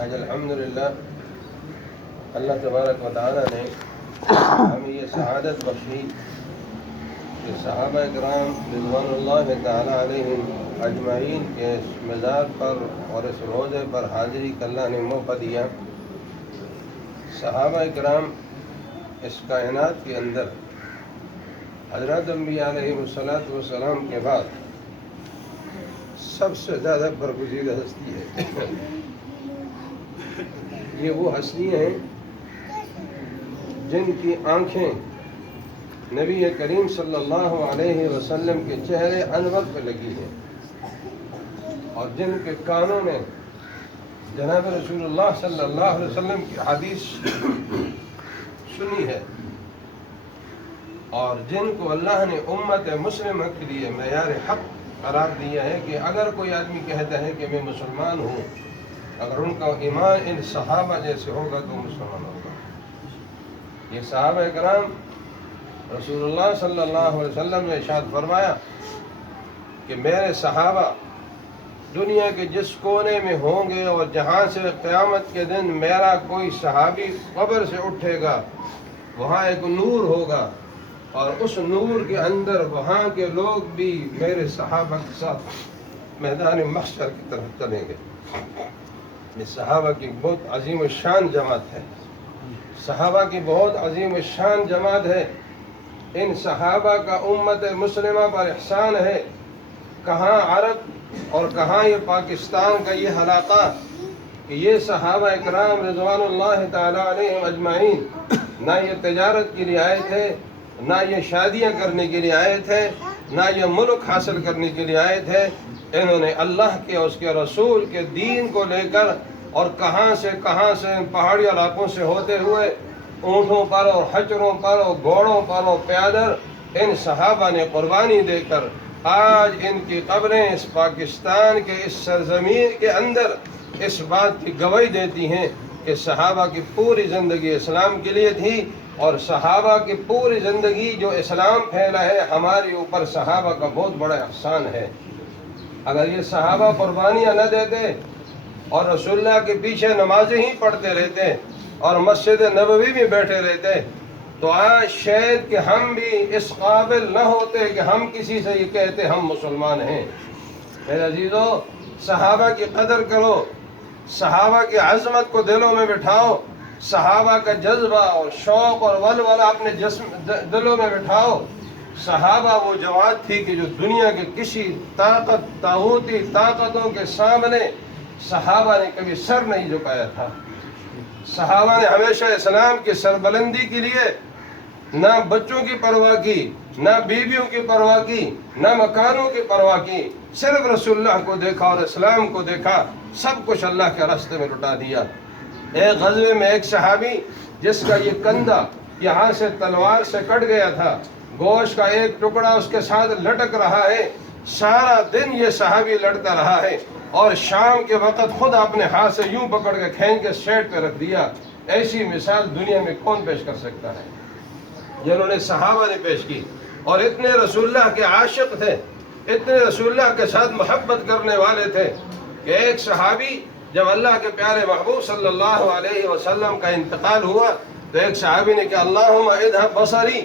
آج الحمدللہ اللہ تبارک و تعالیٰ نے ہمیں یہ سعادت بخشی کہ صحابہ کرام رضوان اللہ تعالیٰ علیہم اجمعین کے اس مزار پر اور اس روزے پر حاضری کا اللہ نے موقع دیا۔ صحابہ کرام اس کائنات کے اندر حضرت انبیاء علیہم الصلاۃ والسلام کے بعد سب سے زیادہ برگزیدہ ہستی ہے۔ یہ وہ ہستیاں ہیں جن کی آنکھیں نبی کریم صلی اللہ علیہ وسلم کے چہرے انور پہ لگی ہیں اور جن کے کانوں نے جناب رسول اللہ صلی اللہ علیہ وسلم کی حدیث سنی ہے اور جن کو اللہ نے امت مسلمہ کے لیے معیار حق قرار دیا ہے کہ اگر کوئی آدمی کہتا ہے کہ میں مسلمان ہوں، اگر ان کا ایمان ان صحابہ جیسے ہوگا تو مسلمان ہوگا۔ یہ صحابہ کرام رسول اللہ صلی اللہ علیہ وسلم نے ارشاد فرمایا کہ میرے صحابہ دنیا کے جس کونے میں ہوں گے اور جہاں سے قیامت کے دن میرا کوئی صحابی قبر سے اٹھے گا، وہاں ایک نور ہوگا اور اس نور کے اندر وہاں کے لوگ بھی میرے صحابہ کے ساتھ میدان محشر کی طرف چلیں گے۔ یہ صحابہ کی بہت عظیم الشان جماعت ہے، صحابہ کی بہت عظیم الشان جماعت ہے۔ ان صحابہ کا امت مسلمہ پر احسان ہے۔ کہاں عرب اور کہاں یہ پاکستان کا یہ علاقہ کہ یہ صحابہ اکرام رضوان اللہ تعالیٰ علیہم اجمعین نہ یہ تجارت کی رعایت ہے، نہ یہ شادیاں کرنے کے لیے آئے تھے، نہ یہ ملک حاصل کرنے کے لیے آئے تھے۔ انہوں نے اللہ کے اور اس کے رسول کے دین کو لے کر اور کہاں سے پہاڑی علاقوں سے ہوتے ہوئے اونٹوں پر اور حچروں پر اور گھوڑوں پر اور پیادل ان صحابہ نے قربانی دے کر آج ان کی قبریں اس پاکستان کے اس سرزمین کے اندر اس بات کی گواہی دیتی ہیں کہ صحابہ کی پوری زندگی اسلام کے لیے تھی اور صحابہ کی پوری زندگی جو اسلام پھیلا ہے ہمارے اوپر صحابہ کا بہت بڑا احسان ہے۔ اگر یہ صحابہ قربانیاں نہ دیتے اور رسول اللہ کے پیچھے نمازیں ہی پڑھتے رہتے اور مسجد نبوی میں بیٹھے رہتے تو آج شاید کہ ہم بھی اس قابل نہ ہوتے کہ ہم کسی سے یہ کہتے ہم مسلمان ہیں۔ میرے عزیزو، صحابہ کی قدر کرو، صحابہ کی عظمت کو دلوں میں بٹھاؤ، صحابہ کا جذبہ اور شوق اور ولولہ اپنے دلوں میں بٹھاؤ۔ صحابہ وہ جماعت تھی کہ جو دنیا کے کسی طاغوتی طاقتوں کے سامنے صحابہ نے کبھی سر نہیں جھکایا تھا۔ صحابہ نے ہمیشہ اسلام کی سربلندی کے لیے نہ بچوں کی پرواہ کی، نہ بیویوں کی پرواہ کی، نہ مکانوں کی پرواہ کی، صرف رسول اللہ کو دیکھا اور اسلام کو دیکھا، سب کچھ اللہ کے راستے میں لٹا دیا۔ ایک غزوے میں ایک صحابی جس کا یہ کندھا یہاں سے تلوار سے کٹ گیا تھا، گوشت کا ایک ٹکڑا اس کے ساتھ لٹک رہا ہے، سارا دن یہ صحابی لڑتا رہا ہے اور شام کے وقت خود اپنے ہاتھ سے یوں پکڑ کے کھینچ کے سیٹ پہ رکھ دیا۔ ایسی مثال دنیا میں کون پیش کر سکتا ہے؟ جنہوں نے صحابہ نے پیش کی اور اتنے رسول اللہ کے عاشق تھے، اتنے رسول اللہ کے ساتھ محبت کرنے والے تھے کہ ایک صحابی جب اللہ کے پیارے محبوب صلی اللہ علیہ وسلم کا انتقال ہوا تو ایک صحابی نے کہ اللہم اذھب بصری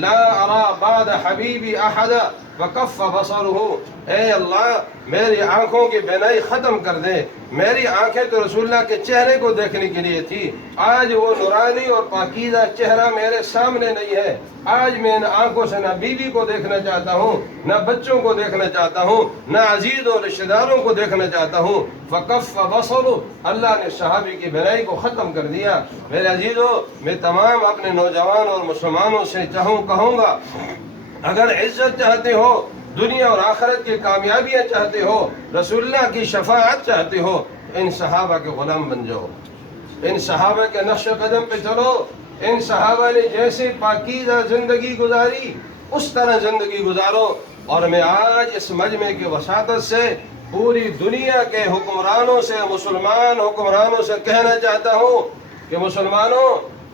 لا ارا بعد حبیبی احدا وکف بصرہ، اے اللہ میری آنکھوں کی بینائی ختم کر دے، میری آنکھیں تو رسول اللہ کے چہرے کو دیکھنے کے لیے تھی، آج وہ نورانی اور پاکیزہ چہرہ میرے سامنے نہیں ہے۔ آج میں ان آنکھوں سے نہ بیوی کو دیکھنا چاہتا ہوں، نہ بچوں کو دیکھنا چاہتا ہوں، نہ عزیز اور رشتہ داروں کو دیکھنا چاہتا ہوں۔ فکف بصرہ، اللہ نے صحابی کی بینائی کو ختم کر دیا۔ میرے عزیزو، میں تمام اپنے نوجوان اور مسلمانوں سے کہوں گا، اگر عزت چاہتے ہو، دنیا اور آخرت کی کامیابیاں چاہتے ہو، رسول اللہ کی شفاعت چاہتے ہو، ان صحابہ کے غلام بن جاؤ، ان صحابہ کے نقش قدم پہ چلو۔ ان صحابہ نے جیسے پاکیزہ زندگی گزاری اس طرح زندگی گزارو۔ اور میں آج اس مجمع کی وساطت سے پوری دنیا کے حکمرانوں سے، مسلمان حکمرانوں سے کہنا چاہتا ہوں کہ مسلمانوں،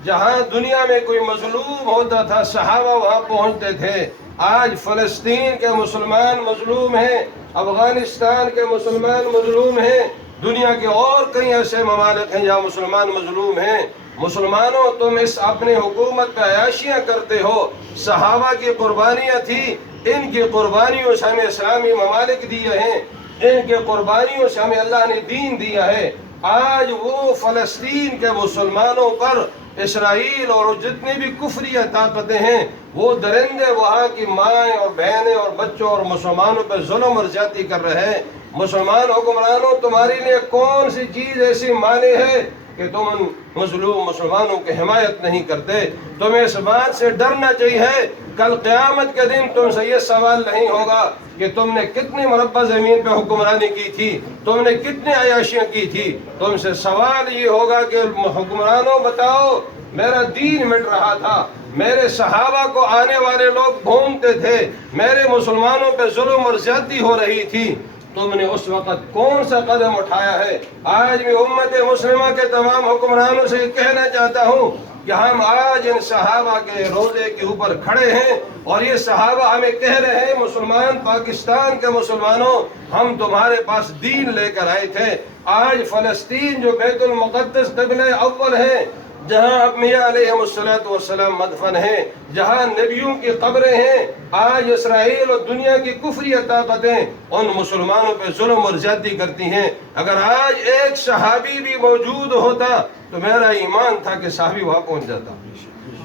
جہاں دنیا میں کوئی مظلوم ہوتا تھا صحابہ وہاں پہنچتے تھے۔ آج فلسطین کے مسلمان مظلوم ہیں، افغانستان کے مسلمان مظلوم ہیں، دنیا کے اور کئی ایسے ممالک ہیں جہاں مسلمان مظلوم ہیں۔ مسلمانوں تم اس اپنے حکومت پہ عیاشیاں کرتے ہو، صحابہ کی قربانیاں تھی، ان کی قربانیوں سے ہمیں اسلامی ممالک دیے ہیں، ان کے قربانیوں سے ہمیں اللہ نے دین دیا ہے۔ آج وہ فلسطین کے مسلمانوں پر اسرائیل اور جتنی بھی کفریہ طاقتیں ہیں، وہ درندے وہاں کی مائیں اور بہنیں اور بچوں اور مسلمانوں پر ظلم اور زیادتی کر رہے ہیں۔ مسلمان حکمرانوں، تمہارے لیے کون سی چیز ایسی مانے ہے کہ تم ان مظلوم مسلمانوں کی حمایت نہیں کرتے؟ تمہیں اس بات سے ڈرنا چاہیے، کل قیامت کے دن تم سے یہ سوال نہیں ہوگا کہ تم نے کتنی مربع زمین پہ حکمرانی کی تھی، تم نے کتنی عیاشیاں کی تھی۔ تم سے سوال یہ ہوگا کہ حکمرانوں بتاؤ، میرا دین مٹ رہا تھا، میرے صحابہ کو آنے والے لوگ گھومتے تھے، میرے مسلمانوں پہ ظلم اور زیادتی ہو رہی تھی، تم نے اس وقت کون سا قدم اٹھایا ہے؟ آج میں امت مسلمہ کے تمام حکمرانوں سے کہنا چاہتا ہوں کہ ہم آج ان صحابہ کے روزے کے اوپر کھڑے ہیں، اور یہ صحابہ ہمیں کہہ رہے ہیں، مسلمان پاکستان کے مسلمانوں، ہم تمہارے پاس دین لے کر آئے تھے۔ آج فلسطین جو بیت المقدس قبلہ اول ہے، جہاں انبیاء علیہ السلام مدفن ہیں، جہاں نبیوں کی قبریں ہیں، آج اسرائیل اور دنیا کی کفری طاقتیں ان مسلمانوں پہ ظلم اور زیادتی کرتی ہیں۔ اگر آج ایک صحابی بھی موجود ہوتا تو میرا ایمان تھا کہ صحابی وہاں پہنچ جاتا۔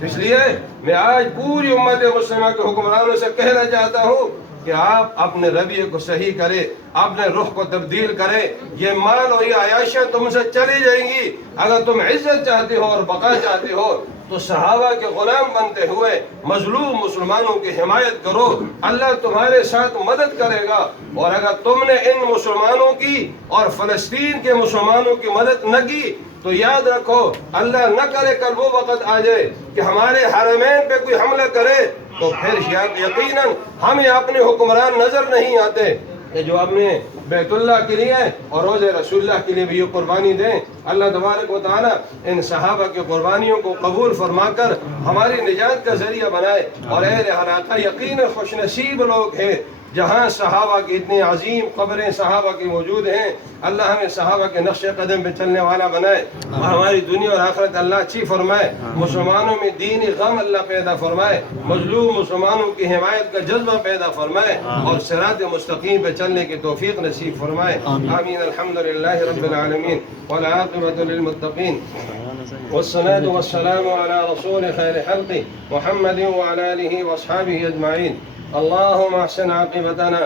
اس لیے میں آج پوری امت مسلمہ کے حکمرانوں سے کہنا چاہتا ہوں کہ آپ اپنے رویے کو صحیح کریں، اپنے رخ کو تبدیل کریں۔ یہ مال اور یہ عیاشیاں تم سے چلی جائیں گی۔ اگر تم عزت چاہتے ہو اور بقا چاہتے ہو تو صحابہ کے غلام بنتے ہوئے مظلوم مسلمانوں کی حمایت کرو، اللہ تمہارے ساتھ مدد کرے گا۔ اور اگر تم نے ان مسلمانوں کی اور فلسطین کے مسلمانوں کی مدد نہ کی تو یاد رکھو، اللہ نہ کرے کل وہ وقت آ جائے کہ ہمارے حرمین پہ کوئی حملہ کرے تو پھر یقیناً ہمیں اپنے حکمران نظر نہیں آتے کہ جو اپنے بیت اللہ کے لیے اور روز رسول اللہ کے لیے بھی یہ قربانی دیں۔ اللہ تبارک و تعالی ان صحابہ کی قربانیوں کو قبول فرما کر ہماری نجات کا ذریعہ بنائے۔ اور اہل حلاقہ یقیناً خوش نصیب لوگ ہیں جہاں صحابہ کی اتنی عظیم قبریں صحابہ کی موجود ہیں۔ اللہ ہمیں صحابہ کے نقش قدم پہ چلنے والا بنائے، ہماری دنیا اور آخرت اللہ اچھی فرمائے، مسلمانوں میں دینی غم اللہ پیدا فرمائے، مظلوم مسلمانوں کی حمایت کا جذبہ پیدا فرمائے، اور صراط مستقیم پہ چلنے کی توفیق نصیب فرمائے۔ آمین۔ الحمدللہ رب العالمین والعاقبۃ للمتقین والصلاة والسلام على رسول خیر خلق محمد وعلى آلہ واصحابہ اجمعین۔ اللهم احسن عاقبتنا